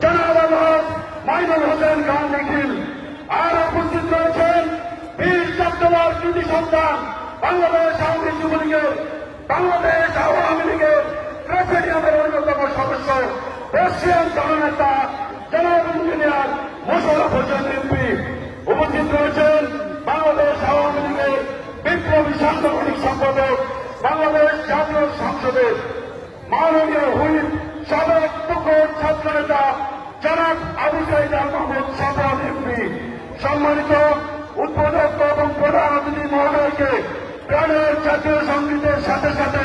জনাব মাইনুল হোসেন খান নিখিল আর উপস্থিত রয়েছেন বীর চট্টলার কৃতি সন্তান বাংলাদেশ আওয়ামী যুবলীগের বাংলাদেশ আওয়ামী লীগের প্রেসিডিয়ামের অন্যতম সদস্য রাশিয়ান দলনেতা জনাব ইঞ্জিনিয়ার মোশাররফ হোসেন এমপি। উপস্থিত রয়েছেন বাংলাদেশ আওয়ামী লীগের বিপ্লবী সাংগঠনিক সম্পাদক বাংলাদেশ জাতীয় সংসদের মাননীয় হুইপ সাবেক তুকর ছাত্র নেতা জনাব আবু সাইদ আল মাহমুদ সাফওয়ান এমপি। সম্মানিত উদ্বোধক এবং প্রধান অতিথি মহোদয়কে প্রাণের জাতীয় সঙ্গীতের সাথে সাথে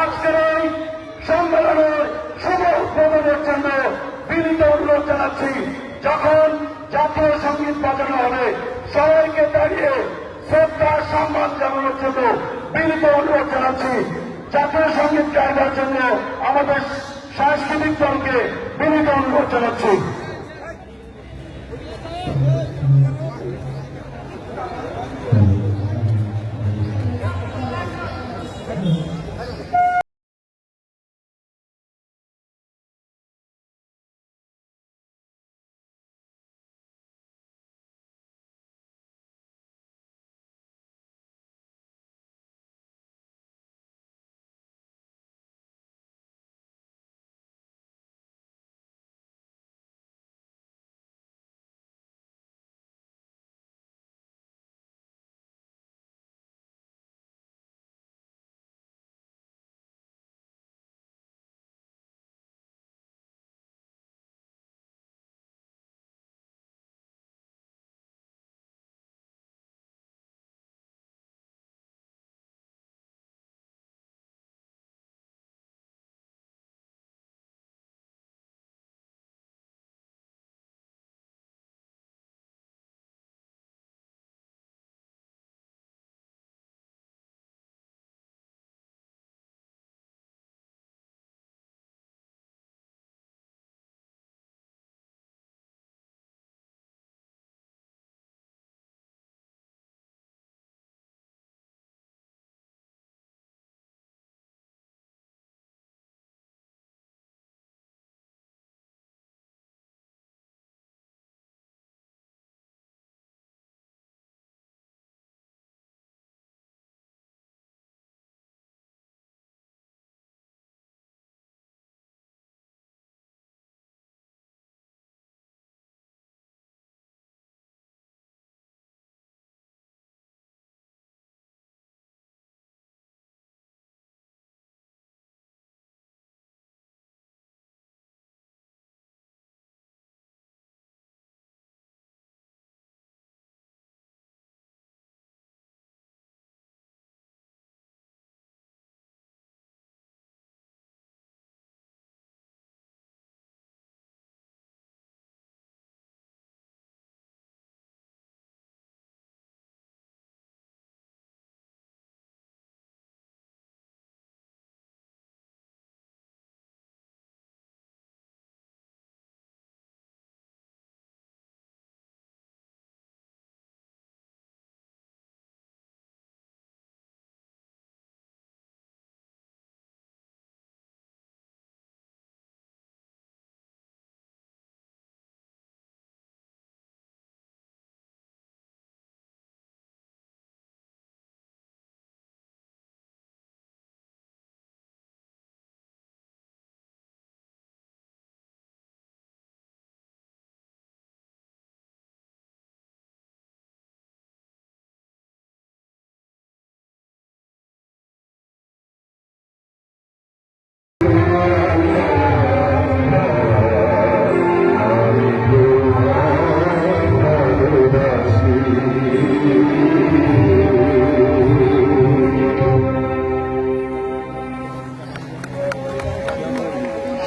আজকের এই সম্মেলনের শুভ উদ্বোধনের জন্য বিনীত অনুরোধ জানাচ্ছি। যখন জাতীয় সঙ্গীত বাজানো হবে সবাইকে দাঁড়িয়ে শ্রদ্ধা সম্মান জানানোর জন্য বিনীত অনুরোধ জানাচ্ছি। জাতীয় সঙ্গীত গাইবার জন্য আমাদের সাংস্কৃতিক দলকে বিনীত অনুরোধ জানাচ্ছি।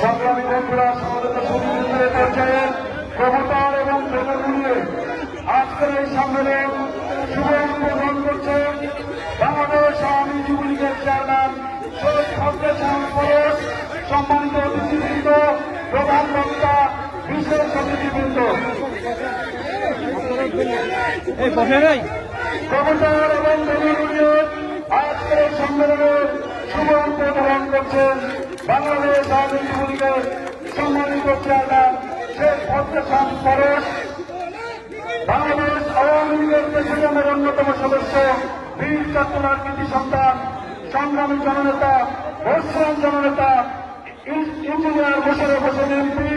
সংগ্রামী বন্ধুরা, সমবেত সুধীর পর্যায়ে প্রবর্তন এবং প্রেরণা আজকের এই সম্মেলন শুভ উদ্বোধন করছেন বাংলাদেশ আওয়ামী যুবলীগের চেয়ারম্যান শহীদ ফখরুল পরশ, সম্মানিত অতিথিবৃন্দ, প্রধান বক্তা, বিশেষ অতিথিবৃন্দ। প্রবর্তন এবং প্রেরণা আজকের এই সম্মেলনের শুভ উদ্বোধন করছেন বাংলাদেশ আওয়ামী যুবলীগের সম্মানিত চেয়ারম্যান পদ্মশ্যাম পরশ, বাংলাদেশ আওয়ামী লীগের প্রেসিডেন্টের অন্যতম সদস্য, বীর চট্টলার কৃতি সন্তান, সংগ্রামী জননেতা, বর্ষমান জননেতা, ইঞ্জিনিয়ার মোশাররফ হোসেন এমপি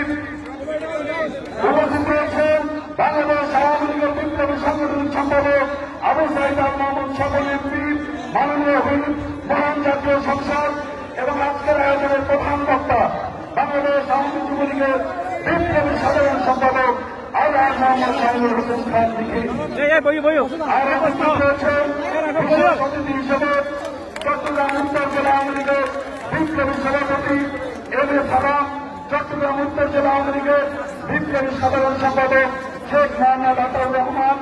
উপস্থিত রয়েছেন। বাংলাদেশ আওয়ামী লীগের বিপ্লবী সাংগঠনিক সম্পাদক আবু সাইদ আল মাহমুদ স্বপন এমপি, মাননীয় হুইপ, মহান জাতীয় সংসদ এবং আজকের আয়োজনের প্রধান বক্তা বাংলাদেশ আওয়ামী যুবলীগের বিপ্লবী সাধারণ সম্পাদক আলহাজ মোহাম্মদ শাহিনুর হোসেন খান লিখি। আর উপস্থিত রয়েছেন বিশেষ অতিথি হিসেবে চট্টগ্রাম উত্তর জেলা আওয়ামী লীগের বিপ্লবী সভাপতি এম এ সালাম, চট্টগ্রাম উত্তর জেলা আওয়ামী লীগের বিপ্লবী সাধারণ সম্পাদক শেখ মোহাম্মদ আতাউর রহমান,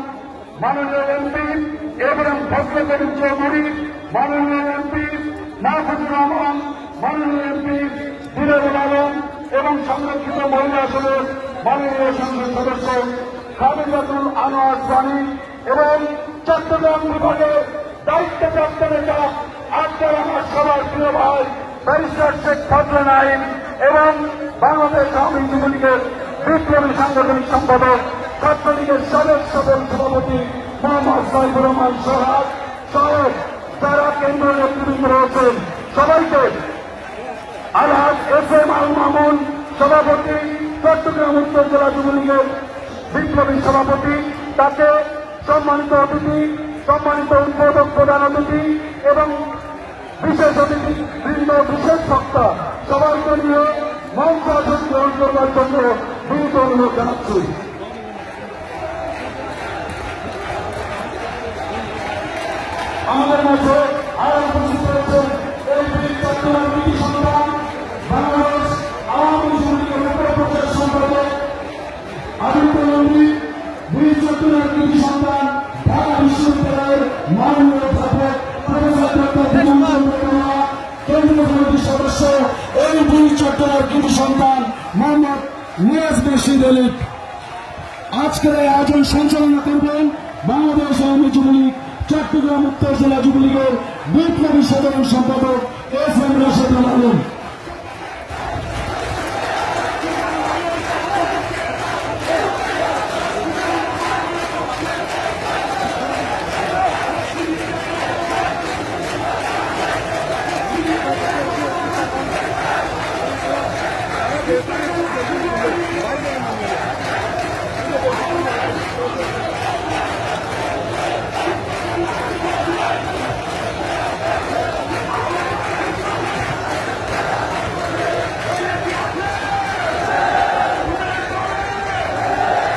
মাননীয় এমপি এম ফজলে করিম চৌধুরী, মাননীয় এমপি মাহফুজুর রহমান, মাননীয় এমপি দিলেরুল আলম এবং সংরক্ষিত মহিলা আসনের মাননীয় সংসদ সদস্য খাদিজাতুল আনোয়ার সানি এবং চট্টগ্রাম বিভাগের দায়িত্বপ্রাপ্ত নেতা আজকের আমার সবার প্রিয় ভাই ব্যারিস্টার শেখ ফজলে নাইম এবং বাংলাদেশ আওয়ামী যুবলীগের বিপ্লবী সাংগঠনিক সম্পাদক, ছাত্রলীগের সাবেক সভাপতি মোহাম্মদ সাইফুর রহমান সোহাগ সহ যারা কেন্দ্রীয় নেতৃবৃন্দ রয়েছেন সবাইকে, আলহাজ এস এম আল মামুন সভাপতি, চট্টগ্রাম উত্তর জেলা যুবলীগের বিপ্লবী সভাপতি, তাকে সম্মানিত অতিথি, সম্মানিত উদ্বোধক প্রধান অতিথি এবং বিশেষ অতিথি বৃন্দ, বিশেষ বক্তা সবাইকে নিয়ে মঞ্চ আসন গ্রহণ করবার জন্য বিনীত অনুরোধ জানাচ্ছি। আমাদের মাঝে আরো উপস্থিত রয়েছেন এই বীর চট্টগ্রাম কৃতি সন্তান, বাংলাদেশ আওয়ামী যুবলীগের উপপ্রচার সম্পাদক আদিত্য নন্দী, বীর চট্টগ্রাম কৃতি সন্তান, ঢাকা বিশ্ববিদ্যালয়ের মাননীয় অধ্যাপক প্রফেসর ডক্টর বিমান চন্দ্র রায়, কেন্দ্রীয় কমিটির সদস্য এই বীর চট্টগ্রাম কৃতি সন্তান মোহাম্মদ নিয়াজ বেশির আলী। আজকের এই আয়োজন সঞ্চালনা করবেন বাংলাদেশ আওয়ামী যুবলীগ চট্টগ্রাম উত্তর জেলা যুবলীগের বিপ্লবী সাধারণ সম্পাদক এস এম রাশেদুল আলম।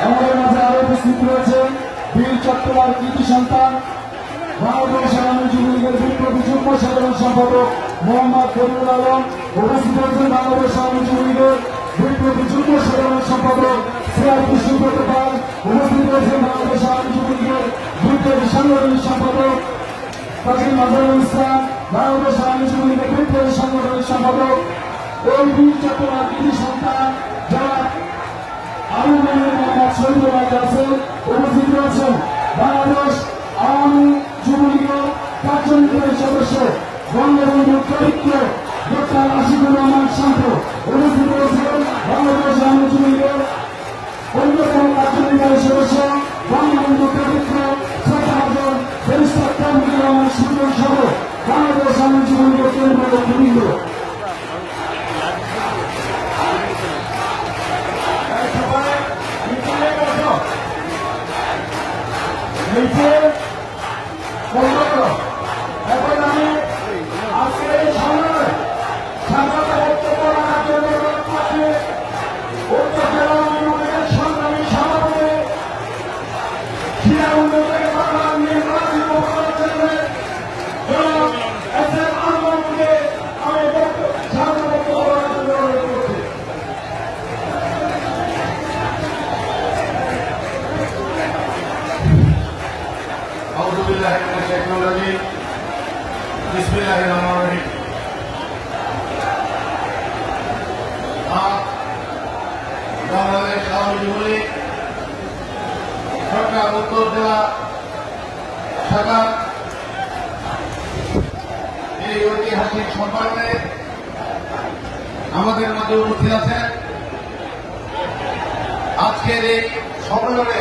আমাদের মাঝে আরো উপস্থিত রয়েছে বীর চট্টগ্রাম কৃতি সন্তান, বাংলাদেশ আওয়ামী যুবলীগের বিপ্লবী যুগ্ম সাধারণ সম্পাদক মোহাম্মদ ফজলুল আলম, উপস্থিত রয়েছেন বাংলাদেশ আওয়ামী যুবলীগের বিপ্লবী যুগ্ম সাধারণ সম্পাদক সিআরপি সুব্রত পাল, উপস্থিত রয়েছেন বাংলাদেশ আওয়ামী যুবলীগের বিপ্লবী সাংগঠনিক সম্পাদক কাজী নজরুল ইসলাম, বাংলাদেশ আওয়ামী যুবলীগের বিপ্লবী সাংগঠনিক সম্পাদক। এই বীর চট্টগ্রাম কৃতি সন্তান যারা আরো মোহাম্মদ শহীদুল আছেন, উপস্থিত রয়েছেন বাংলাদেশ আওয়ামী যুবলীগের কার্যনির্বাহী সদস্য বঙ্গবন্ধুর চরিত্র ডক্টর আশিকুর রহমান শান্ত, উপস্থিত রয়েছেন বাংলাদেশ আওয়ামী যুবলীগের অন্যতম কার্যনির্বাহী সদস্য বঙ্গবন্ধুর চরিত্র শ্রদ্ধাভাজন ব্যারিস্টার তানভীর রহমান সুজন সহ বাংলাদেশ আওয়ামী যুবলীগের কেন্দ্রীয় নেতৃবৃন্দ। এখন আমি আজকে এই সংগ্রামে স্বাধীনতা বক্তব্য রাখার জন্য অনুরোধ করছি উত্তর জেলা আওয়ামী সংগ্রামী সভাপতি শিয়াউন্নদের বাংলা নির্বাচিত চেয়ারম্যান জনাব এস এম আলমকে আমি স্বাধীনতা বক্তব্য রাখার জন্য অনুরোধ করছি। أعوذ بالله من الشيطان الرجيم بسم الله الرحمن الرحيم বাংলাদেশ আওয়ামী যুবলীগ চট্টগ্রাম উত্তর জেলা শাখা এই ঐতিহাসিক সম্মেলনে আমাদের মধ্যে উপস্থিত আছেন আজকের এই সম্মেলনে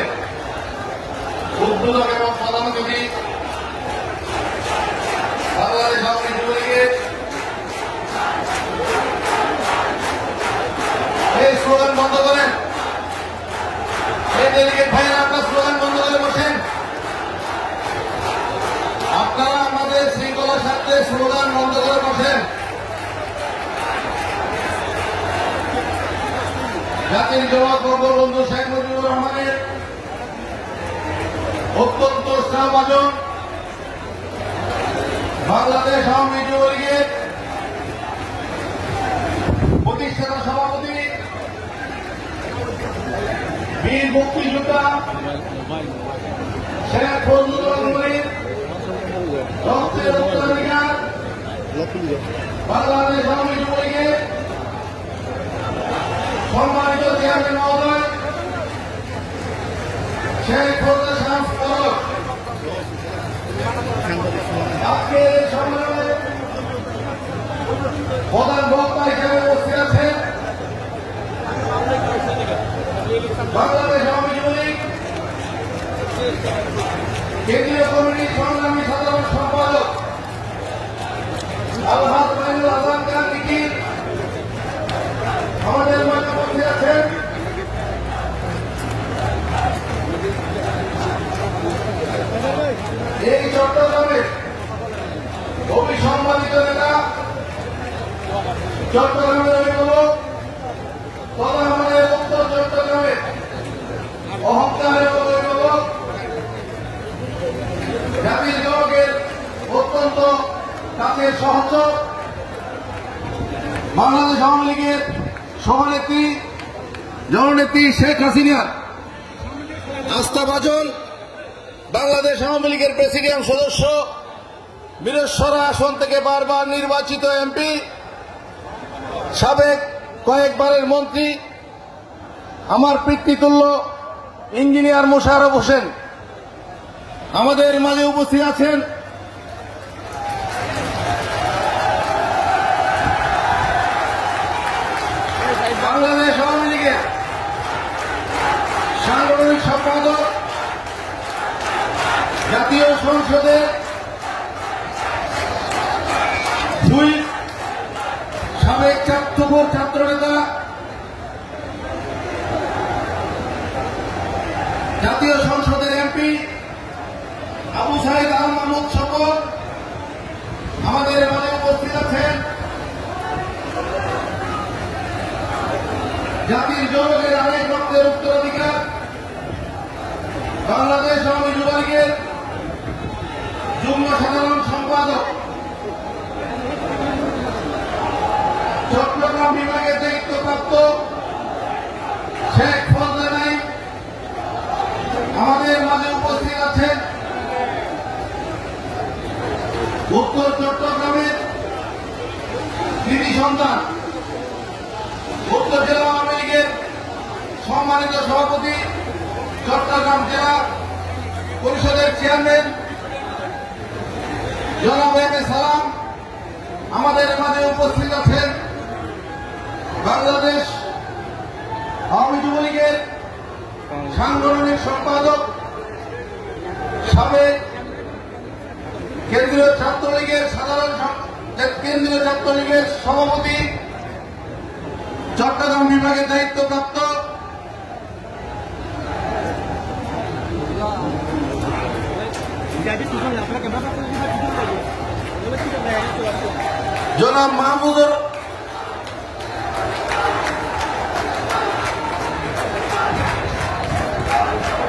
উদ্বোধক এবং প্রধান অতিথি বাংলাদেশ আওয়ামী যুবলীগের এই স্লোগান বন্ধ করেন। এই ডেলিগেট ভাইয়েরা আপনার স্লোগান বন্ধ করে বসেন। আপনারা আমাদের শৃঙ্খলার সাথে স্লোগান বন্ধ করে বসেন। জাতির জনক বঙ্গবন্ধু শেখ মুজিবুর রহমানের অত্যন্ত স্নেহভাজন বাংলাদেশ আওয়ামী যুবলীগের প্রতিষ্ঠাতা সভাপতি বীর মুক্তিযোদ্ধা শেখ ফজলুর রহমানের রক্তের উত্তরাধিকার বাংলাদেশ আওয়ামী যুবলীগের সম্মানিত চেয়ারম্যান মহোদয় শেখ ফজল শাহ ফরক, আজকে এই সম্মেলনে প্রধান বক্তা হিসেবে উপস্থিত আছেন বাংলাদেশ আওয়ামী যুবলীগ কেন্দ্রীয় কমিটির সংগ্রামী সাধারণ সম্পাদক আলহাজ মাইনুল হাসান খান নিখিল, আমাদের মাঝে উপস্থিত আছেন এই চট্টগ্রামের অভিসম্মানিত নেতা, চট্টগ্রামের অভিভাবক তথা আমাদের উত্তর চট্টগ্রামের অহংকারের অভিভাবক, জাতির জনকের অত্যন্ত কাছের সহচর, বাংলাদেশ আওয়ামী লীগের সভানেত্রী জননেত্রী শেখ হাসিনার আস্থাভাজন বাংলাদেশ আওয়ামী লীগের প্রেসিডিয়াম সদস্য, বীরেশ্বরা আসন থেকে বারবার নির্বাচিত এমপি, সাবেক কয়েকবারের মন্ত্রী, আমার পিতৃতুল্য ইঞ্জিনিয়ার মোশাররফ হোসেন, আমাদের মাঝে উপস্থিত আছেন বাংলাদেশ আওয়ামী লীগের সাংগঠনিক সম্পাদক, জাতীয় সংসদের হুইপ, সাবেক ছাত্র নেতা, জাতীয় সংসদের এমপি আবু সাইদ আল মাহমুদ সকল, আমাদের মাঝে উপস্থিত আছেন জাতির জনকের আরেক রক্তের উত্তরাধিকার বাংলাদেশ আওয়ামী যুবলীগের যুগ্ম সাধারণ সম্পাদক, চট্টগ্রাম বিভাগের দায়িত্বপ্রাপ্ত শেখ ফজলে নাইক, আমাদের মাঝে উপস্থিত আছেন উত্তর চট্টগ্রামের কৃতি সন্তান, উত্তর জেলা আওয়ামী লীগের সম্মানিত সভাপতি, চট্টগ্রাম জেলা পরিষদের চেয়ারম্যান জনাব এম এ সালাম, আমাদের মাঝে উপস্থিত আছেন বাংলাদেশ আওয়ামী যুবলীগের সাংগঠনিক সম্পাদক, সাবেক কেন্দ্রীয় ছাত্রলীগের কেন্দ্রীয় ছাত্রলীগের সভাপতি, চট্টগ্রাম বিভাগের দায়িত্বপ্রাপ্ত জনাব মাহমুদুর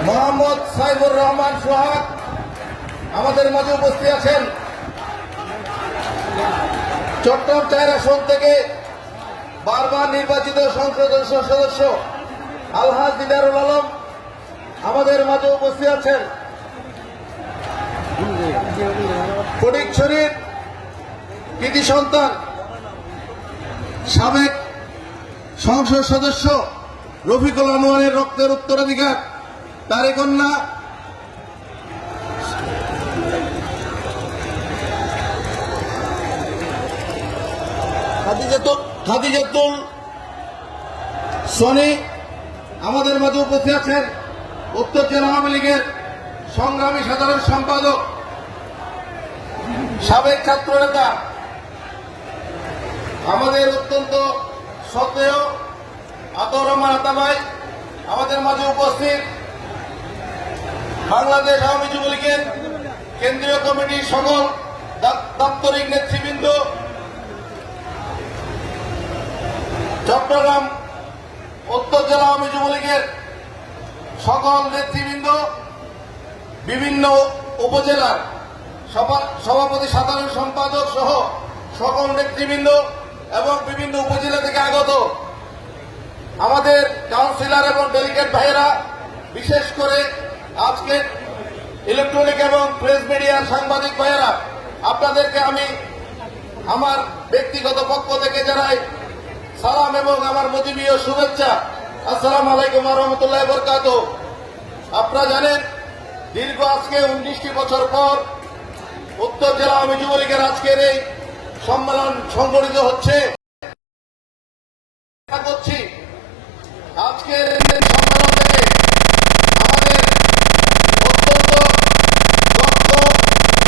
মোহাম্মদ সাইবুর রহমান সোহাগ, আমাদের মাঝে উপস্থিত আছেন চট্টগ্রাম 4 আসন থেকে বারবার নির্বাচিত সংসদ সদস্য আলহাজ দিদারুল আলম, আমাদের মাঝে উপস্থিত আছেন ফটিকছড়ির কৃতি সন্তান, সাবেক সংসদ সদস্য রফিকুল আনোয়ারের রক্তের উত্তরাধিকার, তারই কন্যা খাদিজাতুল সনি, আমাদের মাঝে উপস্থিত আছেন উত্তর জেলা আওয়ামী লীগের সংগ্রামী সাধারণ সম্পাদক, সাবেক ছাত্র নেতা, আমাদের অত্যন্ত শ্রদ্ধেয় আতর রহমান আতাভাই আমাদের মাঝে উপস্থিত, বাংলাদেশ আওয়ামী যুবলীগের কেন্দ্রীয় কমিটির সকল দাপ্তরিক নেতৃবৃন্দ, চট্টগ্রাম উত্তর জেলা আওয়ামী যুবলীগের সকল নেতৃবৃন্দ, বিভিন্ন উপজেলার সভাপতি সাধারণ সম্পাদক সহ সকল নেতৃবৃন্দ এবং বিভিন্ন উপজেলা থেকে আগত আমাদের কাউন্সিলর এবং ডেলিগেট ভাইয়েরা, বিশেষ করে আজকে ইলেকট্রনিক এবং প্রেস মিডিয়ার সাংবাদিক ভাইয়েরা, আপনাদেরকে আমি আমার ব্যক্তিগত পক্ষ থেকে জানাই সালাম এবং আমার মজিবীয় শুভেচ্ছা। আসসালামু আলাইকুম ওয়া রাহমাতুল্লাহি ওয়া বারাকাতুহু। আপনারা জানেন দীর্ঘ আজকে 19টি বছর পর উত্তর জেলা আওয়ামী যুবলীগের আজকের এই সম্মেলন সংগঠিত হচ্ছে। আজকের সম্মেলন থেকে আমাদের অত্যন্ত দক্ষ,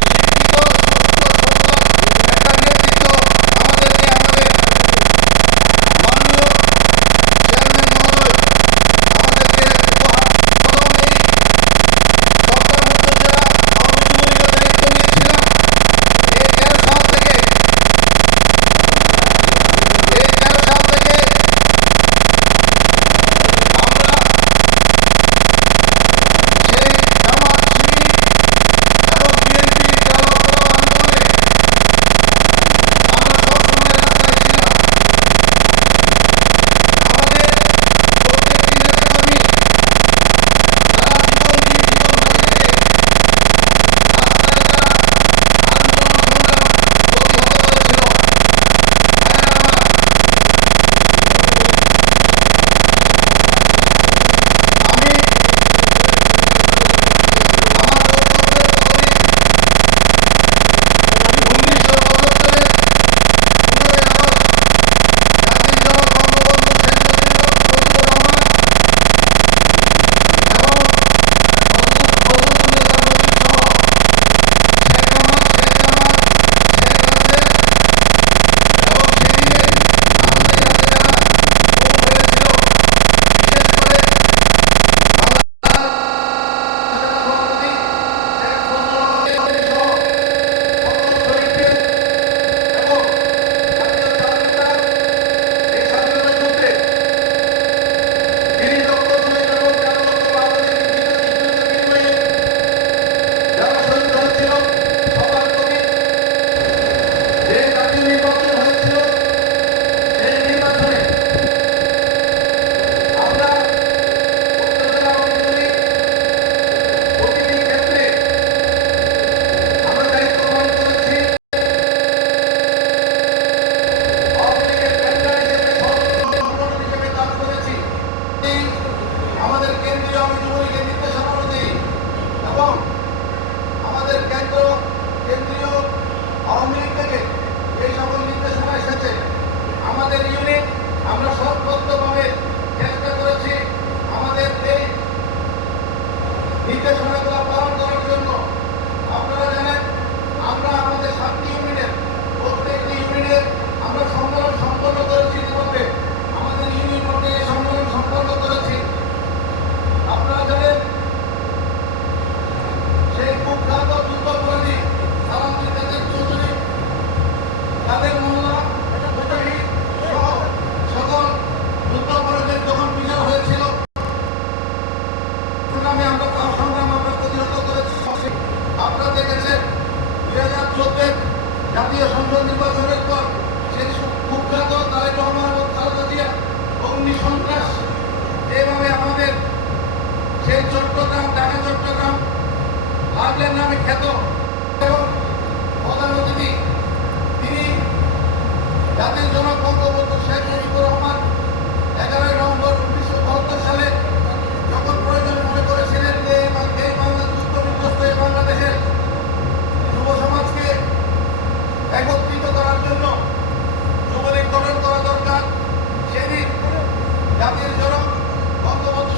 শিক্ষিত, সুস্থ, সচেতন একটা নেতৃত্ব আমাদেরকে আমাদের মাননীয় চেয়ারম্যান মহোদয় আমাদেরকে উপহার প্রথম এই চট্টগ্রাম উত্তর জেলা আওয়ামী যুবলীগের দায়িত্ব নিয়েছিলাম এই 13 সাল থেকে আমরা সেই জামাত, শিবির এবং বিএনপি চালানো আন্দোলনে আমরা সবসময় রাস্তায় ছিলাম। আমাদের প্রত্যেকটি নেতাকর্মী তারা জীবন দিয়ে জীবন বাঁচিয়ে রাস্তায় তারা আন্দোলন সংগ্রাম প্রতিহত করেছিল। ভাইয়েরা আমার, আমি আমার বক্তব্যের করি 1975-এর 15ই আগস্ট জাতির জনক বঙ্গবন্ধু শেখ মুজিবুর রহমান এবং বদরুদ্দোজা নদী সহ শেখ মোহাম্মদ, শেখ জামাল, শেখ রাসেল এবং সেদিকে আমাদের সাথে যারা খুন হয়েছিল, বিশেষ করে সভাপতি শেখ ফজলুল হক সহ সকল শহীদদের এবং জাতীয় স্বাধীনতার এই স্বাধীনতা যুদ্ধে যিনি রক্ত শহীদ এবং যার রক্ত বাংলাদেশের বিরোধী বিনিময়ে যারা শহীদ হয়েছিল, সবার প্রতি যে জাতীয় নির্বাচন হয়েছিল, সেই নির্বাচনে আমরা উত্তর জেলা আওয়ামী যুবলীগ প্রতিটি ক্ষেত্রে আমরা দায়িত্ব পালন করেছি। আওয়ামী লীগের ব্যাংকার হিসেবে সংগঠন হিসেবে কাজ করেছি। এই আমাদের কেন্দ্রীয় আওয়ামী যুবলীগের নির্দেশনা অনুযায়ী এবং আমাদের কেন্দ্রীয় আওয়ামী লীগ থেকে এই সকল নির্দেশনা এসেছে। আমাদের ইউনিট আমরা সর্বোত্তমভাবে চেষ্টা করেছি আমাদের এই নির্দেশনাগুলো পালন করার জন্য। আপনারা জানেন আমরা আমাদের 7টি ইউনিটের প্রত্যেকটি ইউনিটের আমরা সম্মেলন সম্পন্ন করেছি। ইতিমধ্যে আমাদের ইউনিট মধ্যে এই সম্মেলন সম্পন্ন করেছি। আপনারা জানেন সেই কুখ্যাত যুদ্ধাপরাধী সালাউদ্দিন চৌধুরী, তাদের মোল্লা মুজাহিদ সহ সকল যুদ্ধাপরাধীদের যখন বিচার হয়েছিল, সংগ্রামে আমরা সংগ্রাম আমরা প্রতিহত করেছি। আপনারা দেখেছেন 2014-এর জাতীয় সংসদ নির্বাচনের পর সেই কুখ্যাত তারেক রহমান এবং খালেদা জিয়া অগ্নি সন্ত্রাস যেভাবে আমাদের সেই চট্টগ্রাম, ঢাকা চট্টগ্রাম লাভলের নামে খ্যাত এবং প্রধান অতিথি তিনি জাতির জনক বঙ্গবন্ধু শেখ মুজিবুর রহমান 11 নভেম্বর 1972 সালে যখন প্রয়োজন মনে করেছিলেন যে এই বাংলাদেশ যুদ্ধ বিধ্বস্ত এই বাংলাদেশের যুব সমাজকে একত্রিত করার জন্য যুবলীগ গঠন করা দরকার, সেদিন জাতির জনক বঙ্গবন্ধু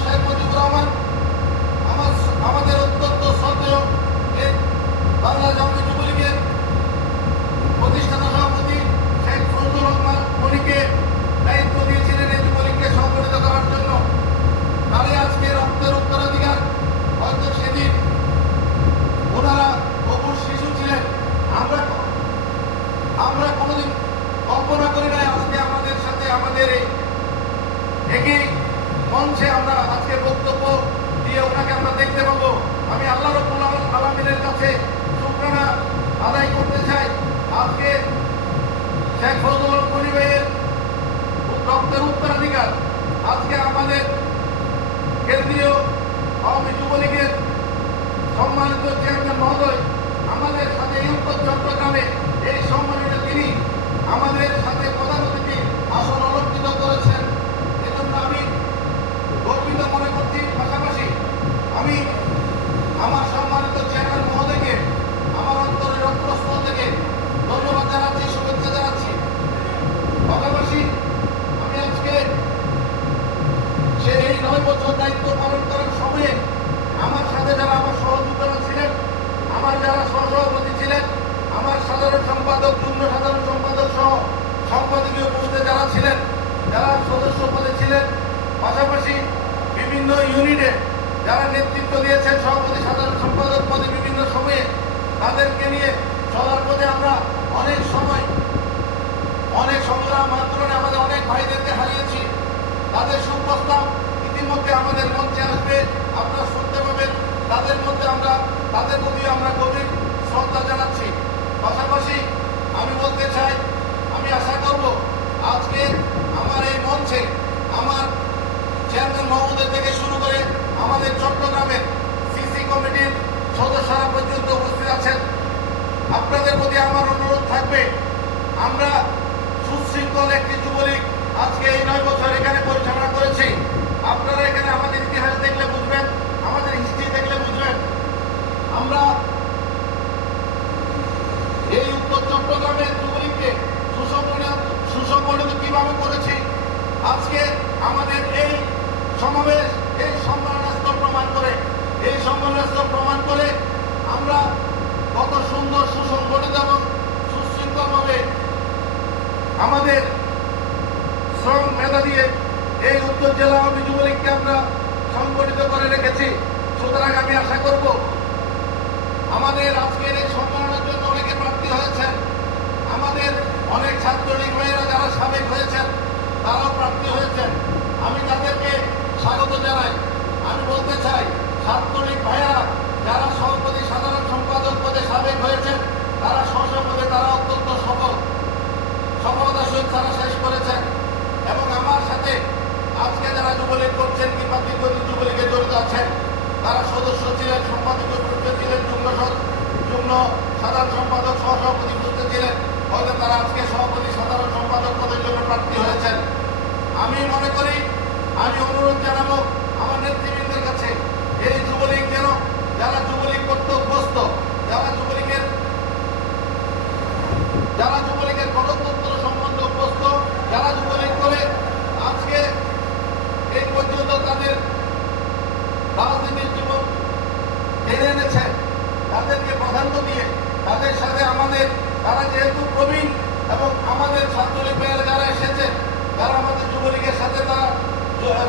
গিয়ে ওনাকে আমরা দেখতে পাবো। আমি আল্লাহ রাব্বুল আলামিনের কাছে শুকরানা আদায় করতে চাই। আজকে শেখ ফজলুল মনি ভাইয়ের রক্তের উত্তরাধিকার, আজকে আমাদের কেন্দ্রীয় আওয়ামী যুবলীগের সম্মানিত চেয়ারম্যান মহোদয় আমাদের সাথে এই উত্তর চট্টগ্রামে এই সম্মানিত তিনি আমাদের সাথে প্রধান অতিথি আসন অলঙ্কৃত করেছেন। এজন্য আমি গর্বিত মনে করছি। পাশাপাশি আমি আমার সম্মানিত চেয়ারম্যান মহোদয়কে আমার অন্তরের অন্তঃস্থল থেকে ধন্যবাদ জানাচ্ছি, শুভেচ্ছা জানাচ্ছি। পাশাপাশি আমি আজকে সেই 9 বছর দায়িত্ব পালন করার সময়ে আমার সাথে যারা আমার সহযোগিতা ছিলেন, আমার যারা সহসভাপতি ছিলেন, আমার সাধারণ সম্পাদক, যুগ্ম সাধারণ সম্পাদক সহ সম্পাদকীয় পোস্টে যারা ছিলেন, যারা সদস্য পদে ছিলেন, পাশাপাশি বিভিন্ন ইউনিটে যারা নেতৃত্ব দিয়েছেন, সভাপতি, সাধারণ সম্পাদক পদে বিভিন্ন সময়ে, তাদেরকে নিয়ে সবার পদে আমরা অনেক সময় অনেক সংগ্রাম আন্দোলনে আমাদের অনেক ভাইদেরকে হারিয়েছি। তাদের সুপ্রস্তাব ইতিমধ্যে আমাদের মঞ্চে আসবে, আপনারা শুনতে পাবেন। তাদের মধ্যে তাদের প্রতি আমরা গভীর শ্রদ্ধা জানাচ্ছি। পাশাপাশি আমি বলতে চাই, আমি আশা করব আজকে আমার এই মঞ্চে আমার চেয়ারম্যান মহোদয় থেকে শুরু করে আমাদের চট্টগ্রামের সিসি কমিটির সদস্যরা পর্যন্ত উপস্থিত আছেন। আপনাদের প্রতি আমার অনুরোধ থাকবে, আমরা সুশৃঙ্খল একটি যুবলীগ আজকে এই 9 বছর এখানে পরিচালনা করেছি। আপনারা এখানে আমাদের ইতিহাস দেখলে বুঝবেন, আমাদের হিস্ট্রি দেখলে বুঝবেন, আমরা এই উত্তর চট্টগ্রামের যুবলীগকে সুসংগঠিত কিভাবে করেছি। আজকে আমাদের এই সমাবেশ, এই সম্মেলনস্থল প্রমাণ করে আমরা কত সুন্দর সুসংগঠিত এবং সুশৃঙ্খলভাবে আমাদের শ্রম মেধা দিয়ে এই উত্তর জেলা আওয়ামী যুবলীগকে আমরা সংগঠিত করে রেখেছি। সুতরাং আমি আশা করব আমাদের আজকের এই সম্মেলনের জন্য অনেকে প্রার্থী হয়েছেন, আমাদের অনেক ছাত্রলীগ ভাইয়েরা যারা সাবেক হয়েছেন তারাও প্রার্থী হয়েছেন। আমি তাদেরকে স্বাগত জানাই। আমি বলতে চাই, ছাত্রলীগ ভাইয়েরা যারা সভাপতি, সাধারণ সম্পাদক পদে সাবেক হয়েছেন, তারা সহসভাপদে তারা অত্যন্ত সফলতার সহিত তারা শেষ করেছেন। এবং আমার সাথে আজকে যারা যুবলীগ করছেন কিংবা দীর্ঘদিন যুবলীগে জড়িত আছেন, তারা সদস্য ছিলেন, সম্পাদকীয় পদে ছিলেন, যুগ্ম সাধারণ সম্পাদক, সহসভাপতি পদে ছিলেন, হয়তো তারা আজকে সভাপতি, সাধারণ সম্পাদক পদের জন্য প্রার্থী হয়েছেন। আমি মনে করি, আমি অনুরোধ জানাবো আমার নেতৃবৃন্দের কাছে, এই যুবলীগ যেন, যারা যুবলীগ করতে অভ্যস্ত, যারা যুবলীগের গণতন্ত্র সম্বন্ধে অভ্যস্ত, যারা যুবলীগ করে আজকে এই পর্যন্ত তাদের রাজনীতির জীবন টেনে এনেছেন, তাদেরকে প্রাধান্য দিয়ে তাদের সাথে তারা যেহেতু প্রবীণ এবং আমাদের ছাত্রলীগ ভাইয়েরা যারা এসেছেন, যারা আমাদের যুবলীগের সাথে তারা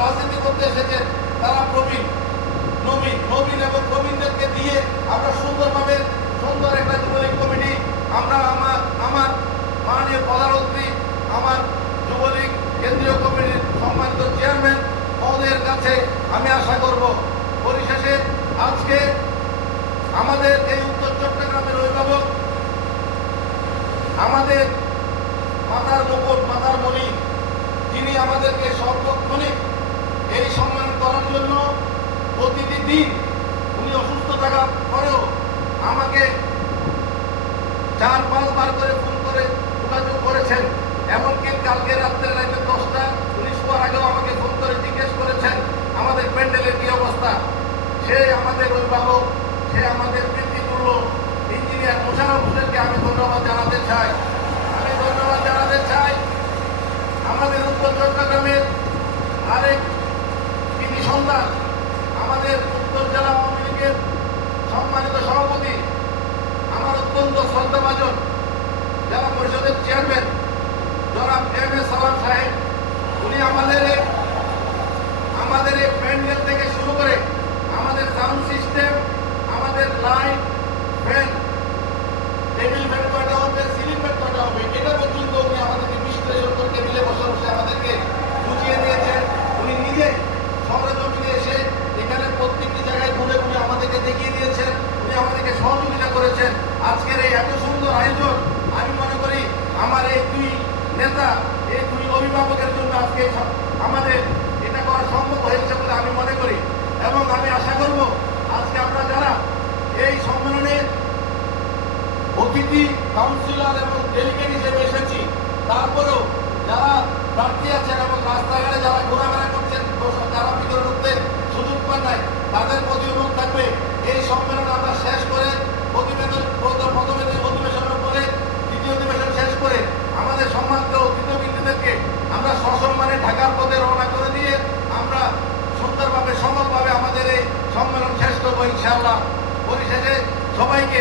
রাজনীতি করতে এসেছেন, তারা নবীন এবং প্রবীণদেরকে দিয়ে আমরা সুন্দরভাবে সুন্দর একটা যুবলীগ কমিটি আমরা আমার মাননীয় প্রধানমন্ত্রী, আমার যুবলীগ কেন্দ্রীয় কমিটির সম্মানিত চেয়ারম্যান মহোদয়ের কাছে আমি আশা করব। পরিশেষে আজকে আমাদের এই উত্তর চট্টগ্রামের অভিভাবক, আমাদের মাথার মুকুট, মাথার মণি, যিনি আমাদেরকে সর্বক্ষণে এই সম্মান করার জন্য প্রতিটি দিন, উনি অসুস্থ থাকার পরেও আমাকে 4-5 বার করে ফোন করে যোগাযোগ করেছেন। এমনকি কালকে রাত্রে 10টা 19 পর আগেও আমাকে ফোন করে জিজ্ঞেস করেছেন আমাদের প্যান্ডেলের কি অবস্থা। সে আমাদের অভিভাবক, সে আমাদের পিতৃতুল্য ইঞ্জিনিয়ার মোশাররফ হোসেনকে আমি ধন্যবাদ জানাতে চাই। আমাদের উত্তর চট্টগ্রামের আরেক কৃতি সন্তান, আমাদের উত্তর জেলা আওয়ামী লীগের সম্মানিত সভাপতি, আমার অত্যন্ত শ্রদ্ধাভাজন জেলা পরিষদের চেয়ারম্যান জনাব M.A. সালাম সাহেব, উনি আমাদের এই প্যান্ডেল থেকে শুরু করে আমাদের সাউন্ড সিস্টেম, আমাদের লাইট, ফ্যান, টেবিল ফ্যান কয়টা হবে, সিলিং ফ্যান কয়টা হবে, এটা পর্যন্ত উনি আমাদেরকে বিশ্লেষণ করে টেবিলে বসে বসে আমাদেরকে বুঝিয়ে দিয়েছেন। উনি নিজে সরজমিনে এসে এখানে প্রত্যেকটি দেখিয়ে দিয়েছেন, উনি আমাদেরকে সহযোগিতা করেছেন। আজকের এই এত সুন্দর আয়োজন, আমি মনে করি আমার এই দুই নেতা, এই দুই অভিভাবকের জন্য আজকে আমাদের এটা করা সম্ভব হয়েছে বলে আমি মনে করি। এবং আমি আশা করব আজকে আমরা যারা এই সম্মেলনে অতিথি, কাউন্সিলর এবং ডেলিগেট হিসেবে এসেছি, তারপরেও যারা প্রার্থী আছেন এবং রাস্তাঘাটে যারা ঘোরাফেরা করছেন, যারা ভিতরে ঢুকতে সুযোগ পান নাই, তাদের প্রতি অনুরোধ থাকবে এই সম্মেলন আমরা শেষ করে প্রথমে অধিবেশনের পরে দ্বিতীয় অধিবেশন শেষ করে আমাদের সম্মানিত অতিথিবৃন্দদেরকে আমরা সসম্মানে ঢাকার পথে রওনা করে দিয়ে আমরা সুন্দরভাবে সফলভাবে আমাদের এই সম্মেলন শেষ করবো ইনশাআল্লাহ। পরিশেষে সবাইকে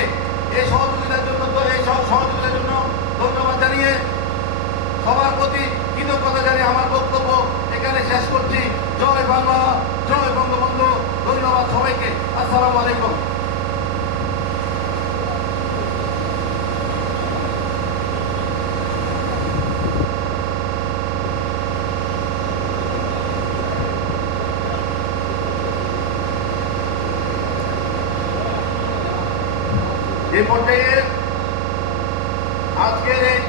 এই সহযোগিতার জন্য ধন্যবাদ জানিয়ে সবার প্রতি কৃতজ্ঞতা জানিয়ে আমার বক্তব্য এখানে শেষ করছি। জয় বাংলা, জয় বঙ্গবন্ধু। ধন্যবাদ সবাইকে। আসসালামু আলাইকুম। এই পর্যায়ে আজকের এই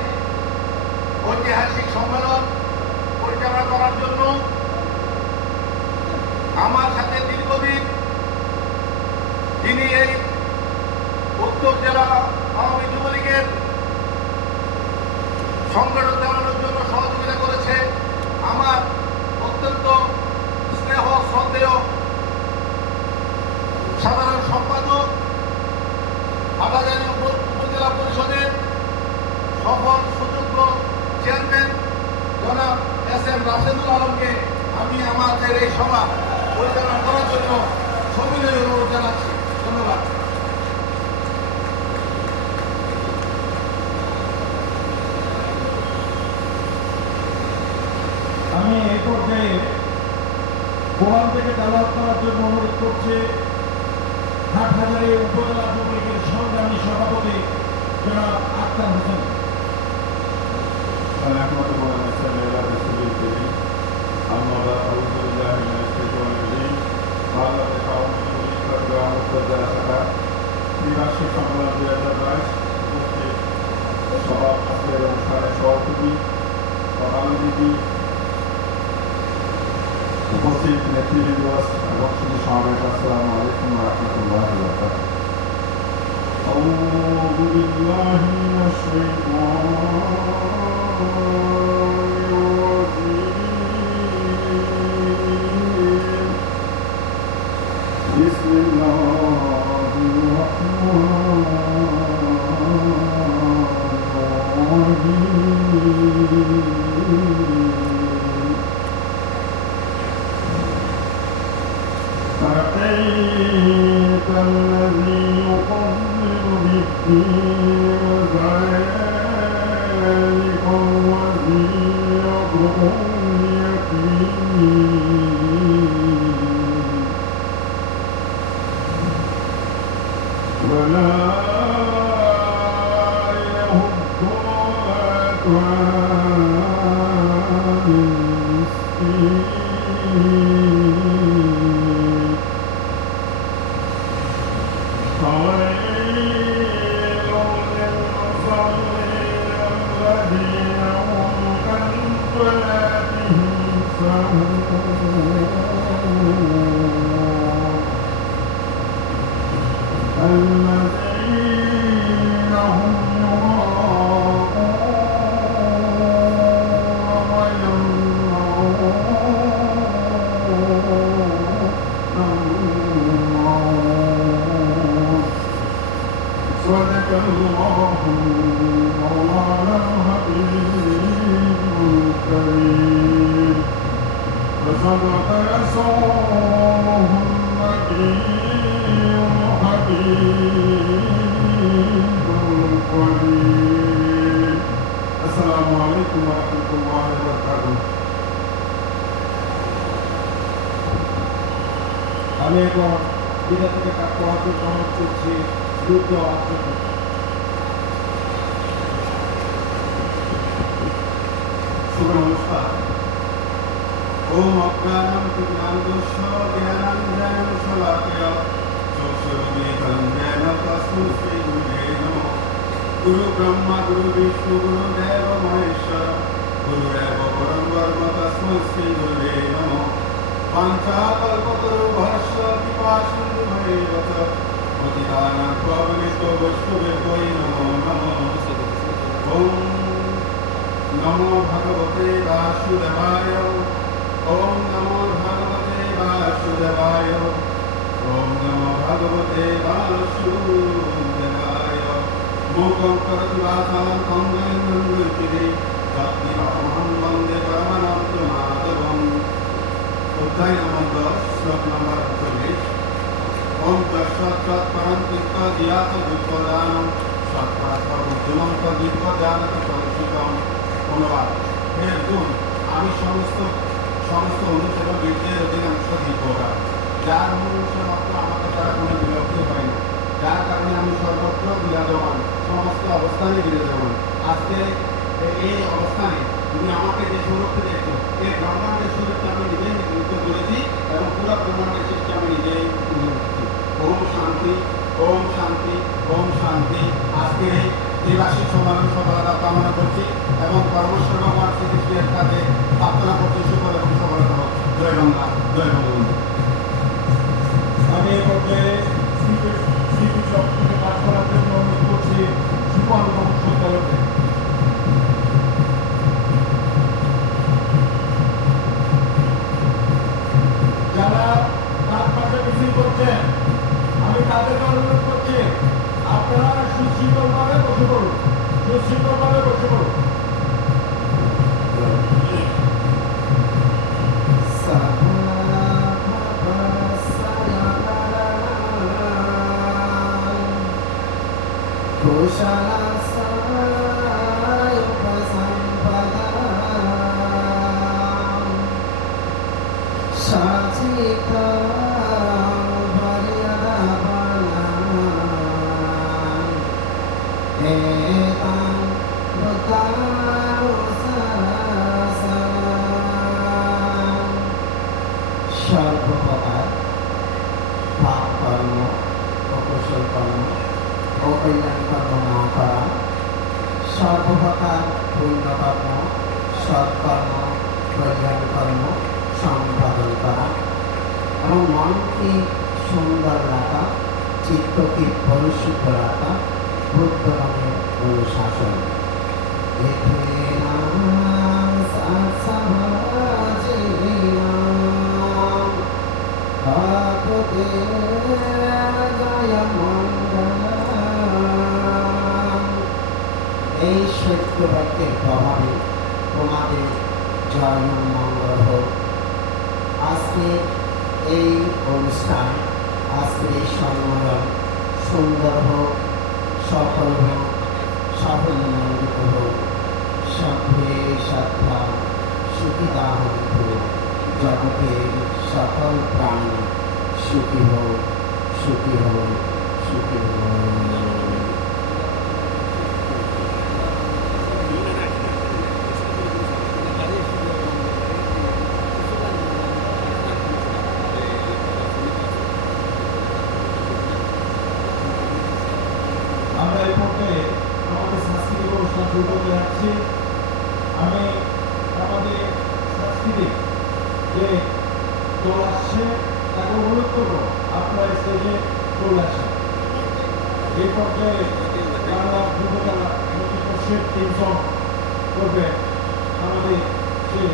ঐতিহাসিক সম্মেলন পরিচালনা করার জন্য আমার সাথে দীর্ঘদিন যিনি এই উত্তর জেলা আওয়ামী যুবলীগের সংগঠন চালানোর জন্য সহযোগিতা করেছে, আমার অত্যন্ত স্নেহ শ্রদ্ধেয় সাধারণ সম্পাদক, হাটাজারি উপজেলা পরিষদের সফল সুযোগ্য চেয়ারম্যান জনাব এস.এম. রাশেদুল আলমকে আমি আমাদের এই সভা পরিচালনা করার জন্য সবিনয় অনুরোধ জানাচ্ছি। ধন্যবাদ। আমি এই পর্যায়ে কোরআন থেকে তেলাওয়াত করার জন্য অনুরোধ করছি হাটহাজারী উপজেলা যুবলীগের সংগ্রামী সভাপতি জনাব আক্তার হোসেন। বাংলাদেশ আওয়ামী লীগ চট্টগ্রাম উত্তর জেলা শাখা ত্রিবার্ষিক সম্মেলন 2022 উপস্থিত সভা আজকের অনুষ্ঠানের সভাপতি প্রধানমন্ত্রী, উপস্থিত নেতৃবৃন্দ এবং শুধু সমাবেশ, আসসালামু আলাইকুম ওয়া রাহমাতুল্লাহি ওয়া বারাকাতুহু। أعوذ بالله من الشيطان الرجيم. بسم الله الرحمن الرحيم. أرأيت الذي يقلل بالدين وذلك الذي يدعو اليتيم ولا يهد على طعام المسكين ويل للمصلين الذين هم عن صلاتهم ساهون الذين هم يراءون ويمنعون. صدق الله مولانا الحبيب الكريم وصدق رسوله النبي الحبيب القريب. السلام عليكم ورحمة الله وبركاته. আমি এখন বিনা থেকে কাকওয়াকে অনুরোধ করছি দুধ দেওয়ার জন্য। শুভ নমস্কার। ওম অজ্ঞানম জ্ঞানদোষ জ্ঞানাঞ্জনম শলাকয়া চক্ষুরুন্মিলিতং तस्मै श्री गुरुवे नमः। गुरु ब्रह्मा गुरु विष्णु गुरुदेव महेश्वर गुरुरेव परं ब्रह्म तस्मै श्री गुरुवे नमः। वाञ्छाकल्पतरुभ्यश्च कृपासिन्धुभ्येव च पतितानां पावनेभ्यो वैष्णवेभ्यो नमो नमः। ॐ नमो भगवते वासुदेवाय। ॐ नमो भगवते वासुदेवाय। ॐ नमो भगवते वासुदेवाय। मूकं करोति वाचालं पङ्गुं लङ्घयति यत्किञ्चिदहं वन्दे परमानन्दमाधवम्। অধ্যায় নম্বর 10 শ্লোক নম্বর 40। ওম তৎসৎ জ্ঞাত বিপদানম সৎপরাৎপরোজ্জ্বলম তদ্বিপদানত সদর্শিতম। অনুবাদ: হে অর্জুন, আমি সমস্ত অনুসরণ বীর্যের অধিকাংশ দিব্যরা, যার অনুসরণ মাত্র আমাকে তারা কোনো বিরক্তি হয় না, যার কারণে আমি সর্বত্র বিরাজমান, সমস্ত অবস্থানে বিরাজমান। আজকে এই অবস্থানে তুমি আমাকে যে স্বরূপটি দেখছো, এই ব্রহ্মাণ্ডের স্বরূপটি আমি নিজেই নির্মিত করেছি এবং পুরো ব্রহ্মাণ্ডের সৃষ্টি আমি নিজেই করেছি। ওম শান্তি, ওম শান্তি, ওম শান্তি। আজকে এই দ্বিবার্ষিক সম্মেলন সফলতা কামনা করছি এবং কর্মস্বর ভগবান শ্রীকৃষ্ণের কাছে প্রার্থনা করছি সুফল এবং সফলতা হোক। জয় বাংলা, জয় বঙ্গবন্ধু। আমি এই পর্যায়ে শিল্পী শক্তিকে পাঠ করার জন্য অনুরোধ করছি সুপার এবং সঞ্চালককে। যারা তার পাশে মিছিল করছেন, আমি তাদেরকে অনুরোধ করছি আপনারা সুশৃঙ্খলভাবে বসে পড়ুন, সুশৃঙ্খলভাবে বসে পড়ুন। সর্বপ্রকার পাপ কর্ম, অকুশল কর্ম ও কল্যাণ কর্ম না করা, সর্বপ্রকার পুণ্য কর্ম, সৎকর্ম, কল্যাণ কর্ম সম্পাদন করা এবং মনকে সুন্দর রাখা, চিত্তকে পরিশুদ্ধ রাখা বুদ্ধ নামের অনুশাসন। এই সত্য বাক্যের প্রভাবে তোমাদের জয় মঙ্গল হোক। আজকে এই অনুষ্ঠান, আজকের এই সম্মেলন সুন্দর হোক, সফল হোক, সাফল্যমণ্ডিত হোক। সভ্যে সত্তা সুখিতা হন্তু, জগতের সকল প্রাণী সুখী হোক, সুখী হোক, সুখী হোক। আমরা এই পর্যায়ে আমাদের সাংস্কৃতিক অনুষ্ঠান শুরু করতে যাচ্ছি। আমি আমাদের সাংস্কৃতিক যে দল আসছে তাকে অনুরোধ করবো আপনারা স্টেজে চলে আসেন। এই পর্যায়ে বাংলা যুবতারা নতুন টিম সং করবে আমাদের সেই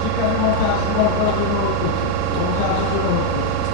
শিক্ষার মধ্যে আশীর্বাদ করার জন্য অনুরোধ করছি এবং আসার জন্য অনুরোধ করছি।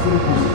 আজকের খুশি।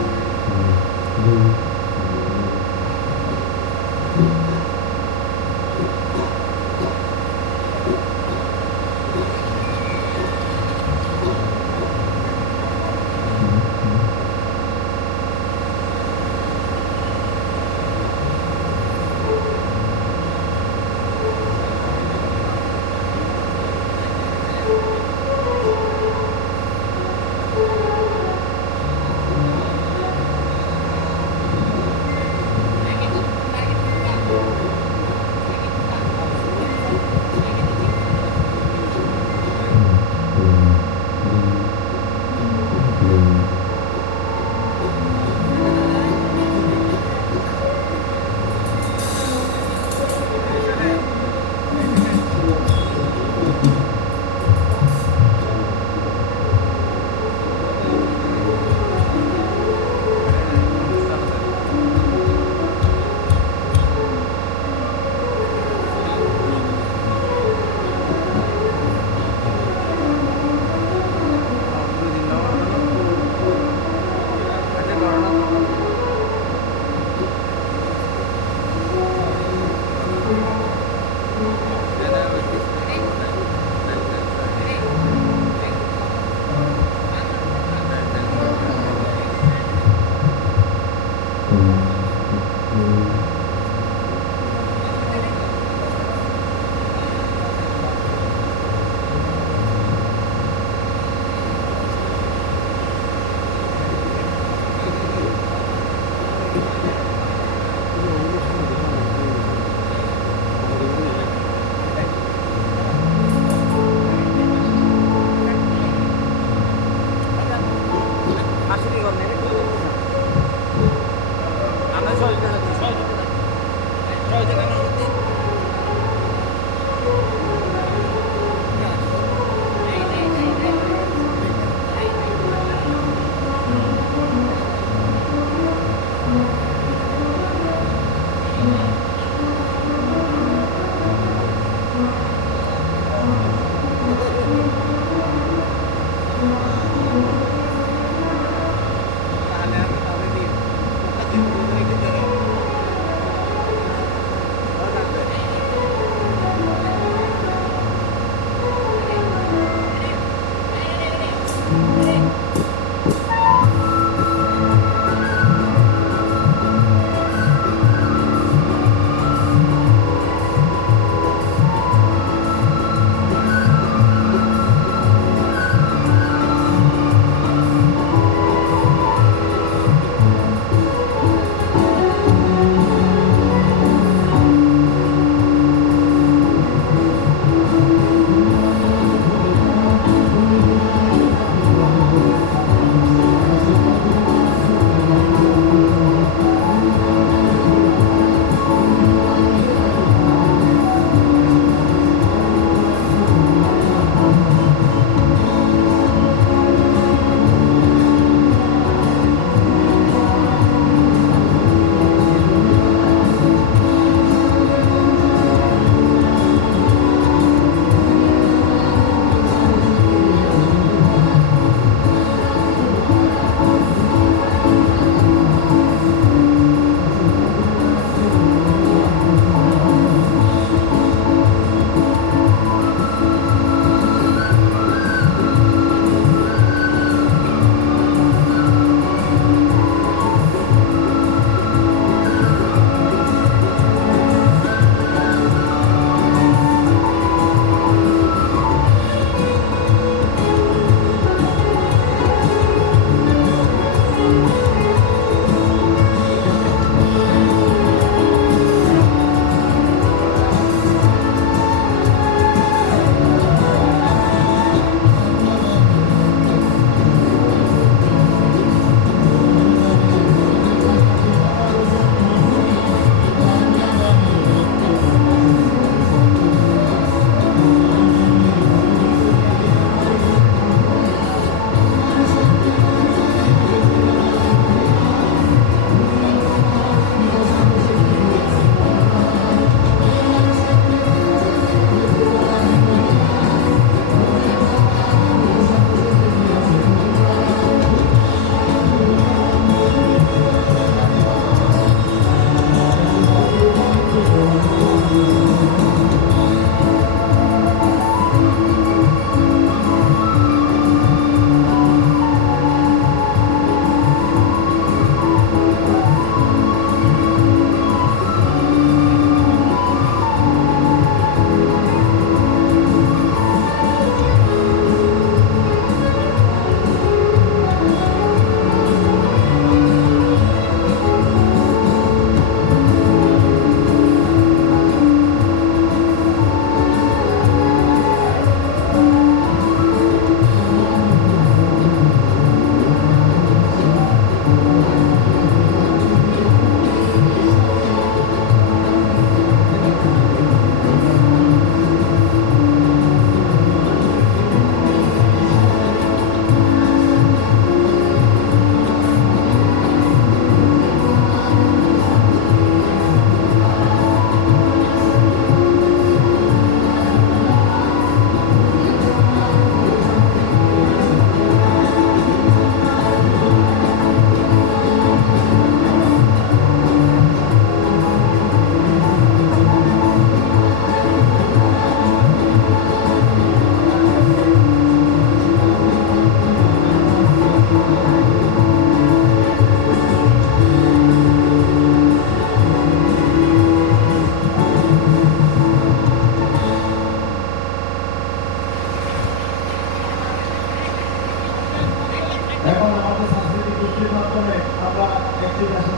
ঠিক আছে